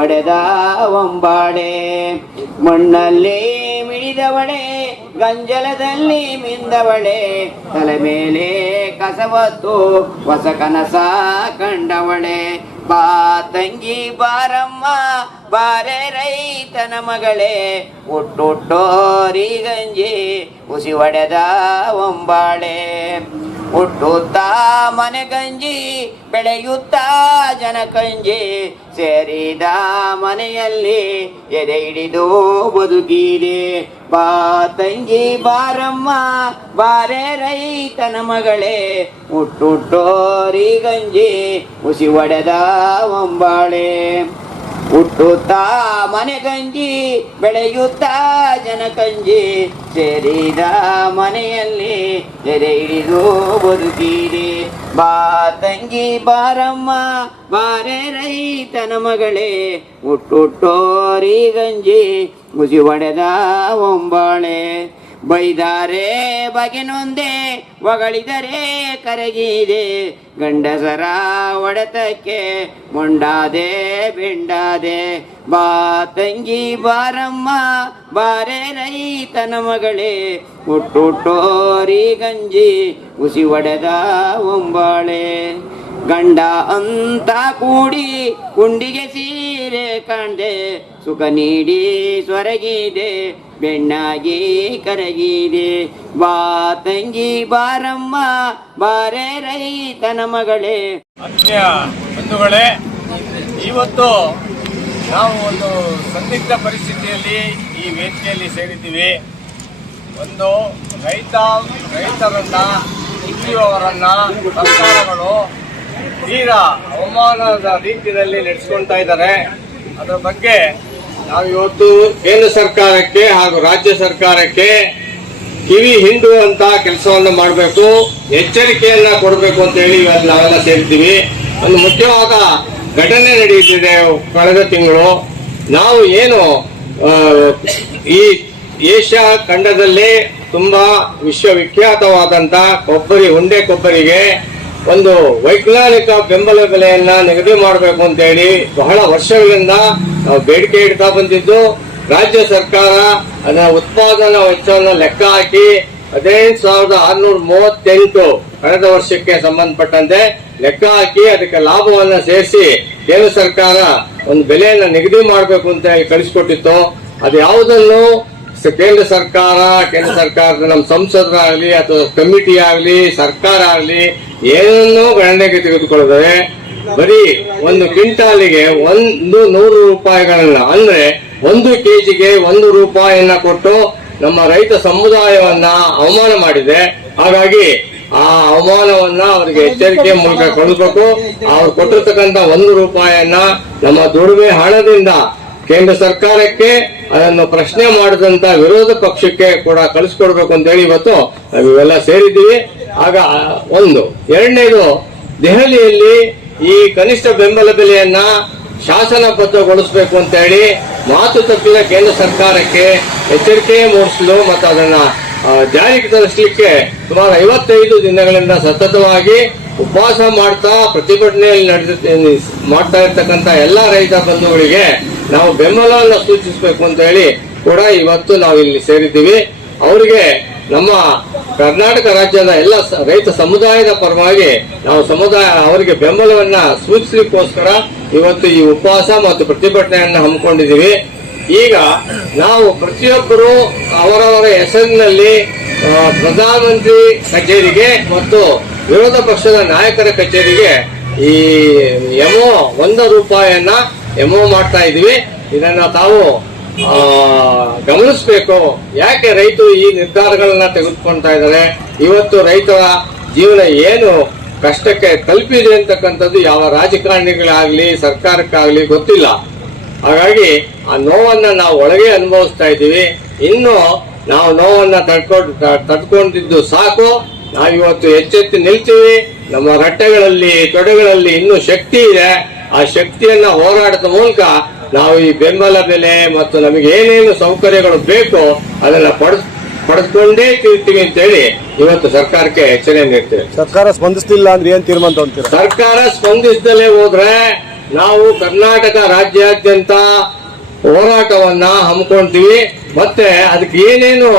ಒಡೆದ ಒಂಬಾಡೆ ಮಣ್ಣಲ್ಲಿ ಮಿಡಿದವಳೆ, ಗಂಜಲದಲ್ಲಿ ಮಿಂದವಳೆ. ತಲೆ ಮೇಲೆ ಕಸವತ್ತು ಹೊಸ ಕನಸ ಕಂಡವಳೆ. ಬಾ ತಂಗಿ ಬಾರಮ್ಮ, ಬಾರೆ ರೈತನ ಮಗಳೇ. ಹುಟ್ಟುಟ್ಟೋರಿ ಗಂಜಿ ಉಸಿ ಒಡೆದ ಒಂಬಾಳೆ. ಹುಟ್ಟುತ್ತಾ ಮನೆ ಗಂಜಿ, ಬೆಳೆಯುತ್ತಾ ಜನ ಕಂಜಿ, ಸೇರಿದ ಮನೆಯಲ್ಲಿ ಎದೆ ಹಿಡಿದು ಬದುಕಿದೆ ಬಾ ತಂಗಿ, ಬಾರಮ್ಮ ಬಾರೆ ರೈತನ ಮಗಳೇ, ಹುಟ್ಟುಟ್ಟೋರಿ ಗಂಜಿ ಉಸಿ ಒಡೆದ ಒಂಬಾಳೆ. ಹುಟ್ಟುತ್ತಾ ಮನೆ ಗಂಜಿ ಬೆಳೆಯುತ್ತಾ ಜನ ಕಂಜಿ, ಸೇರಿದ ಮನೆಯಲ್ಲಿ ಎದೆ ಹಿಡಿದು ಬದುಕಿದೆ ಬಾ ತಂಗಿ ಬಾರಮ್ಮ, ಬಾರೆ ರೈತನ ಮಗಳೇ, ಹುಟ್ಟುಟ್ಟೋರಿ ಗಂಜಿ ಮುಸಿ ಒಡೆದ ಒಂಬಾಳೆ. ಬೈದಾರೆ ಬಗೆನೊಂದೆ ಒಗಳಿದರೆ ಕರಗಿದೆ. ಗಂಡಸರ ಒಡೆತಕ್ಕೆ ಮೊಂಡಾದೆ ಬೆಂಡಾದೆ. ಬಾ ತಂಗಿ ಬಾರಮ್ಮ, ಬಾರೆ ರೈತನ ಮಗಳೇ. ಹುಟ್ಟುಟ್ಟೋರಿ ಗಂಜಿ ಉಸಿ ಒಡೆದ ಒಂಬಾಳೆ. ಗಂಡ ಅಂತ ಕೂಡಿ ಕುಂಡಿಗೆ ಸೀರೆ ಕಂಡೆ, ಸುಖ ನೀಡಿ ಸೊರಗಿದೆ ಬೆಣ್ಣಾಗಿ ಕರಗಿದೆ ಬಾ ತಂಗಿ ಬಾರಮ್ಮ, ಬಾರೆ ರೈತನ ಮಗಳೇ. ಅನ್ಯ ಬಂಧುಗಳೇ, ಇವತ್ತು ನಾವು ಒಂದು ಸಂದಿಗ್ಧ ಪರಿಸ್ಥಿತಿಯಲ್ಲಿ ಈ ವೇದಿಕೆಯಲ್ಲಿ ಸೇರಿದ್ದೀವಿ. ಒಂದು ರೈತ, ರೈತರನ್ನ ಇಲ್ಲಿವರನ್ನ ಸರ್ಕಾರಗಳು ತೀರಾ ಅವಮಾನದ ರೀತಿಯಲ್ಲಿ ನಡೆಸ್ಕೊಳ್ತಾ ಇದ್ದಾರೆ. ಅದರ ಬಗ್ಗೆ ನಾವು ಇವತ್ತು ಕೇಂದ್ರ ಸರ್ಕಾರಕ್ಕೆ ಹಾಗೂ ರಾಜ್ಯ ಸರ್ಕಾರಕ್ಕೆ ಕಿವಿ ಹಿಂಡುವಂತ ಕೆಲಸವನ್ನು ಮಾಡಬೇಕು, ಎಚ್ಚರಿಕೆಯನ್ನ ಕೊಡಬೇಕು ಅಂತ ಹೇಳಿ ಇವತ್ತು ನಾವೆಲ್ಲ ಸೇರ್ತೀವಿ. ಒಂದು ಮುಖ್ಯವಾದ ಘಟನೆ ನಡೆಯುತ್ತಿದೆ ಕಳೆದ ತಿಂಗಳು. ನಾವು ಏನು ಈ ಏಷ್ಯಾ ಖಂಡದಲ್ಲಿ ತುಂಬಾ ವಿಶ್ವವಿಖ್ಯಾತವಾದಂತ ಕೊಬ್ಬರಿ, ಉಂಡೆ ಕೊಬ್ಬರಿಗೆ ಒಂದು ವೈಜ್ಞಾನಿಕ ಬೆಂಬಲ ಬೆಲೆಯನ್ನ ನಿಗದಿ ಮಾಡಬೇಕು ಅಂತ ಹೇಳಿ ಬಹಳ ವರ್ಷಗಳಿಂದ ಬೇಡಿಕೆ ಇಡ್ತಾ ಬಂದಿದ್ದು. ರಾಜ್ಯ ಸರ್ಕಾರ ಅದರ ಉತ್ಪಾದನಾ ವೆಚ್ಚವನ್ನು ಲೆಕ್ಕ ಹಾಕಿ ಹದಿನೆಂಟು ಸಾವಿರದ ಆರ್ನೂರ ಮೂವತ್ತೆಂಟು ಕಳೆದ ವರ್ಷಕ್ಕೆ ಸಂಬಂಧಪಟ್ಟಂತೆ ಲೆಕ್ಕ ಹಾಕಿ ಅದಕ್ಕೆ ಲಾಭವನ್ನ ಸೇರಿಸಿ ಕೇಂದ್ರ ಸರ್ಕಾರ ಒಂದು ಬೆಲೆಯನ್ನ ನಿಗದಿ ಮಾಡಬೇಕು ಅಂತ ಹೇಳಿ ಕಳಿಸ್ಕೊಟ್ಟಿತ್ತು. ಅದು ಯಾವುದನ್ನು ಕೇಂದ್ರ ಸರ್ಕಾರ, ಕೇಂದ್ರ ಸರ್ಕಾರದ ನಮ್ಮ ಸಂಸದರಾಗಲಿ ಅಥವಾ ಕಮಿಟಿ ಆಗಲಿ, ಸರ್ಕಾರ ಆಗ್ಲಿ ಏನನ್ನೂ ಗಣನೆಗೆ ತೆಗೆದುಕೊಳ್ಳದೆ ಬರೀ ಒಂದು ಕ್ವಿಂಟಾಲಿಗೆ ಒಂದು ನೂರು ರೂಪಾಯಿಗಳನ್ನ ಅಂದ್ರೆ ಒಂದು ಕೆಜಿಗೆ ಒಂದು ರೂಪಾಯಿಯನ್ನ ಕೊಟ್ಟು ನಮ್ಮ ರೈತ ಸಮುದಾಯವನ್ನ ಅವಮಾನ ಮಾಡಿದೆ. ಹಾಗಾಗಿ ಆ ಅವಮಾನವನ್ನ ಅವರಿಗೆ ಎಚ್ಚರಿಕೆ ಮೂಲಕ ಕೊಡಬೇಕು. ಅವ್ರು ಕೊಟ್ಟಿರ್ತಕ್ಕಂತ ಒಂದು ರೂಪಾಯಿಯನ್ನ ನಮ್ಮ ದುಡಿಮೆ ಹಣದಿಂದ ಕೇಂದ್ರ ಸರ್ಕಾರಕ್ಕೆ, ಅದನ್ನು ಪ್ರಶ್ನೆ ಮಾಡಿದಂತ ವಿರೋಧ ಪಕ್ಷಕ್ಕೆ ಕೂಡ ಕಳಿಸ್ಕೊಡ್ಬೇಕು ಅಂತ ಹೇಳಿ ಇವತ್ತು ನಾವಿವೆಲ್ಲ ಸೇರಿದ್ದೀವಿ. ಆಗ ಒಂದು, ಎರಡನೇದು, ದೆಹಲಿಯಲ್ಲಿ ಈ ಕನಿಷ್ಠ ಬೆಂಬಲ ಬೆಲೆಯನ್ನ ಶಾಸನಬದ್ಧಗೊಳಿಸಬೇಕು ಅಂತ ಹೇಳಿ ಮಾತು ತಪ್ಪಿದ ಕೇಂದ್ರ ಸರ್ಕಾರಕ್ಕೆ ಎಚ್ಚರಿಕೆ ಮೂಡಿಸಲು ಮತ್ತು ಅದನ್ನ ಜಾರಿಗೆ ತರಿಸಲಿಕ್ಕೆ ಸುಮಾರು ಐವತ್ತೈದು ದಿನಗಳಿಂದ ಸತತವಾಗಿ ಉಪವಾಸ ಮಾಡ್ತಾ ಪ್ರತಿಭಟನೆಯಲ್ಲಿ ನಡೆದ ಮಾಡ್ತಾ ಇರ್ತಕ್ಕಂಥ ಎಲ್ಲಾ ರೈತ ಬಂಧುಗಳಿಗೆ ನಾವು ಬೆಂಬಲವನ್ನು ಸೂಚಿಸಬೇಕು ಅಂತ ಹೇಳಿ ಕೂಡ ಇವತ್ತು ನಾವು ಇಲ್ಲಿ ಸೇರಿದ್ದೀವಿ. ಅವರಿಗೆ ನಮ್ಮ ಕರ್ನಾಟಕ ರಾಜ್ಯದ ಎಲ್ಲ ರೈತ ಸಮುದಾಯದ ಪರವಾಗಿ ನಾವು ಸಮುದಾಯ, ಅವರಿಗೆ ಬೆಂಬಲವನ್ನ ಸೂಚಿಸಲಿಕ್ಕೋಸ್ಕರ ಇವತ್ತು ಈ ಉಪವಾಸ ಮತ್ತು ಪ್ರತಿಭಟನೆಯನ್ನ ಹಮ್ಮಿಕೊಂಡಿದ್ದೀವಿ. ಈಗ ನಾವು ಪ್ರತಿಯೊಬ್ಬರು ಅವರವರ ಹೆಸರಿನಲ್ಲಿ ಪ್ರಧಾನಮಂತ್ರಿ ಕಚೇರಿಗೆ ಮತ್ತು ವಿರೋಧ ಪಕ್ಷದ ನಾಯಕರ ಕಚೇರಿಗೆ ಈ ಎಮೋ ಒಂದು ರೂಪಾಯಿಯನ್ನ ಎಮೋ ಮಾಡ್ತಾ ಇದೀವಿ ಇದನ್ನ ತಾವು ಗಮನಿಸಬೇಕು. ಯಾಕೆ ರೈತರು ಈ ನಿರ್ಧಾರಗಳನ್ನ ತೆಗೆದುಕೊಳ್ತಾ ಇದ್ದಾರೆ? ಇವತ್ತು ರೈತರ ಜೀವನ ಏನು? ಕಷ್ಟಕ್ಕೆ ತಲುಪಿದೆ ಅಂತಕ್ಕಂಥದ್ದು ಯಾವ ರಾಜಕಾರಣಿಗಳಾಗ್ಲಿ, ಸರ್ಕಾರಕ್ಕಾಗ್ಲಿ ಗೊತ್ತಿಲ್ಲ. ಹಾಗಾಗಿ ಆ ನೋವನ್ನ ನಾವು ಒಳಗೆ ಅನುಭವಿಸ್ತಾ ಇದ್ದೀವಿ. ಇನ್ನು ನಾವು ನೋವನ್ನ ತಡ್ಕೊಂಡು ತಡ್ಕೊಂಡಿದ್ದು ಸಾಕು. ನಾವಿವತ್ತು ಎಚ್ಚೆತ್ತಿ ನಿಲ್ತೀವಿ. ನಮ್ಮ ರಟ್ಟೆಗಳಲ್ಲಿ, ತೊಡೆಗಳಲ್ಲಿ ಇನ್ನೂ ಶಕ್ತಿ ಇದೆ. ಆ ಶಕ್ತಿಯನ್ನ ಹೋರಾಟದ ಮೂಲಕ ನಾವು ಈ ಬೆಂಬಲ ಬೆಲೆ ಮತ್ತು ನಮಗೆ ಏನೇನು ಸೌಕರ್ಯಗಳು ಬೇಕೋ ಅದನ್ನ ಪಡಿಸ್ ಪಡೆದುಕೊಂಡೇ ತಿರ್ತೀವಿ ಅಂತ ಹೇಳಿ ಇವತ್ತು ಸರ್ಕಾರಕ್ಕೆ ಎಚ್ಚರಿಕೆ ನೀಡ್ತೇವೆ. ಸರ್ಕಾರ ಸ್ಪಂದಿಸ್ತಿಲ್ಲ ಅಂದ್ರೆ ಏನ್ ತೀರ್ಮಾನ ತಗೊಂತೀರ? ಸರ್ಕಾರ ಸ್ಪಂದಿಸದಲ್ಲೇ ಹೋದ್ರೆ ನಾವು ಕರ್ನಾಟಕ ರಾಜ್ಯಾದ್ಯಂತ ಹೋರಾಟವನ್ನ ಹಮ್ಮಿಕೊಂತೀವಿ. ಮತ್ತೆ ಅದಕ್ಕೆ ಏನೇನು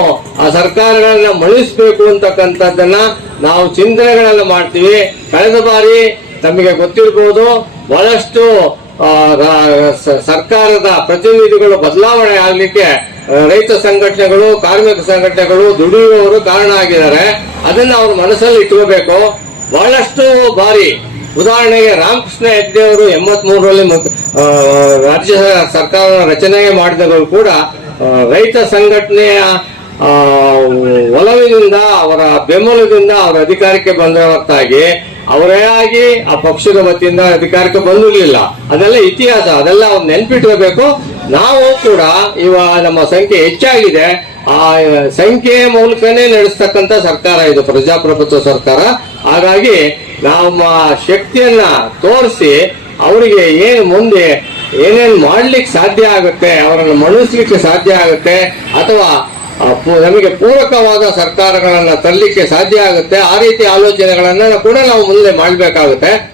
ಆ ಸರ್ಕಾರಗಳನ್ನ ಮಣಿಸ್ಬೇಕು ಅಂತಕ್ಕಂಥದ್ದನ್ನ ನಾವು ಚಿಂತನೆಗಳನ್ನ ಮಾಡ್ತೀವಿ. ಕಳೆದ ಬಾರಿ ತಮಗೆ ಗೊತ್ತಿರ್ಬೋದು ಬಹಳಷ್ಟು ಸರ್ಕಾರದ ಪ್ರತಿನಿಧಿಗಳು ಬದಲಾವಣೆ ಆಗ್ಲಿಕ್ಕೆ ರೈತ ಸಂಘಟನೆಗಳು, ಕಾರ್ಮಿಕ ಸಂಘಟನೆಗಳು ದುಡಿಯುವವರು ಕಾರಣ ಆಗಿದ್ದಾರೆ. ಅದನ್ನ ಅವರು ಮನಸ್ಸಲ್ಲಿ ಇಟ್ಕೋಬೇಕು. ಬಹಳಷ್ಟು ಬಾರಿ ಉದಾಹರಣೆಗೆ ರಾಮಕೃಷ್ಣ ಹೆಗ್ಡೆ ಅವರು ಎಂಬತ್ ಮೂರರಲ್ಲಿ ರಾಜ್ಯ ಸರ್ಕಾರ ರಚನೆ ಮಾಡಿದವರು ಕೂಡ ರೈತ ಸಂಘಟನೆಯ ಒಲವಿನಿಂದ, ಅವರ ಬೆಂಬಲದಿಂದ ಅವರ ಅಧಿಕಾರಕ್ಕೆ ಬಂದ ಹೊರತಾಗಿ ಅವರೇ ಆಗಿ ಆ ಪಕ್ಷದ ವತಿಯಿಂದ ಅಧಿಕಾರಕ್ಕೆ ಬಂದಿರಲಿಲ್ಲ. ಅದೆಲ್ಲ ಇತಿಹಾಸ, ಅದೆಲ್ಲ ಅವ್ರು ನೆನ್ಪಿಟ್ಕೋಬೇಕು ನಾವು ಕೂಡ ಇವ ನಮ್ಮ ಸಂಖ್ಯೆ ಹೆಚ್ಚಾಗಿದೆ. ಆ, ಸಂಖ್ಯೆಯ ಮೂಲಕನೇ ನಡೆಸ್ತಕ್ಕಂಥ ಸರ್ಕಾರ ಇದು, ಪ್ರಜಾಪ್ರಭುತ್ವ ಸರ್ಕಾರ. ಹಾಗಾಗಿ ನಮ್ಮ ಶಕ್ತಿಯನ್ನ ತೋರಿಸಿ ಅವರಿಗೆ ಏನು ಮುಂದೆ ಏನೇನು ಮಾಡ್ಲಿಕ್ಕೆ ಸಾಧ್ಯ ಆಗುತ್ತೆ, ಅವರನ್ನು ಮಣಿಸ್ಲಿಕ್ಕೆ ಸಾಧ್ಯ ಆಗುತ್ತೆ, ಅಥವಾ ನಮಗೆ ಪೂರಕವಾದ ಸರ್ಕಾರಗಳನ್ನ ತರಲಿಕ್ಕೆ ಸಾಧ್ಯ ಆಗುತ್ತೆ. ಆ ರೀತಿ ಆಲೋಚನೆಗಳನ್ನ ಕೂಡ ನಾವು ಮುಂದೆ ಮಾಡಬೇಕಾಗುತ್ತೆ.